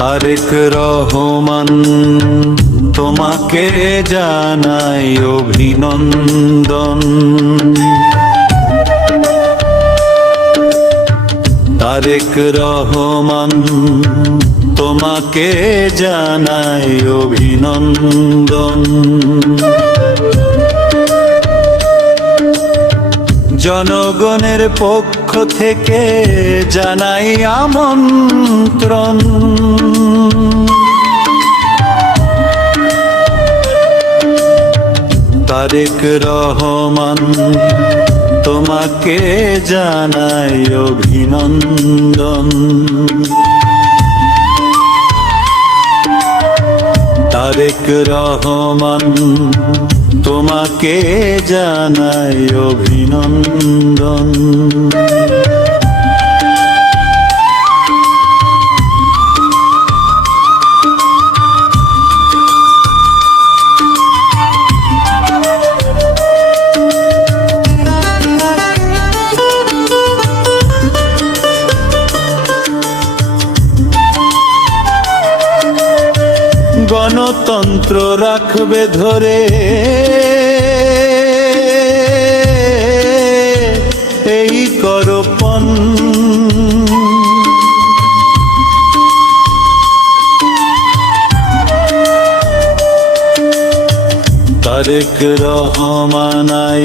তারেক রহমান তোমাকে জানাই অভিনন্দন। তারেক রহমান তোমাকে জানাই অভিনন্দন। জনগণের পক্ষ থেকে জানাই আমন্ত্রণ। তারেক রহমান তোমাকে জানাই অভিনন্দন। তারেক রহমান তোমাকে জানাই অভিনন্দন। গণতন্ত্র রাখবে ধরে এই করপণ। তারেক রহমানাই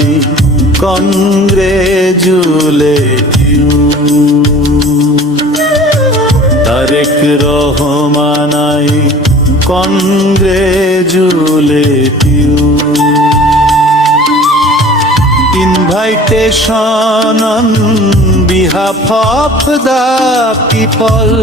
কংগ্রেচুলেট ইউ। তারেক রহমানাই congratulate you. Invitation on behalf of the people.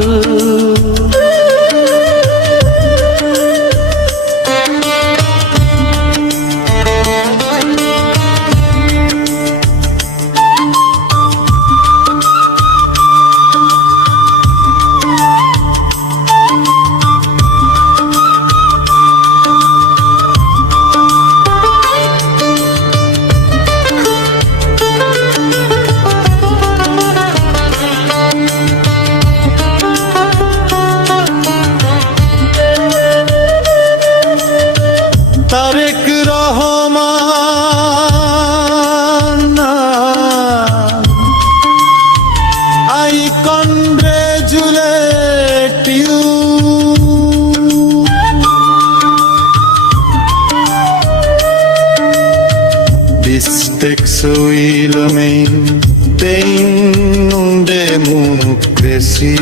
Tarique Rahman I congratulate you. This text will maintain democracy.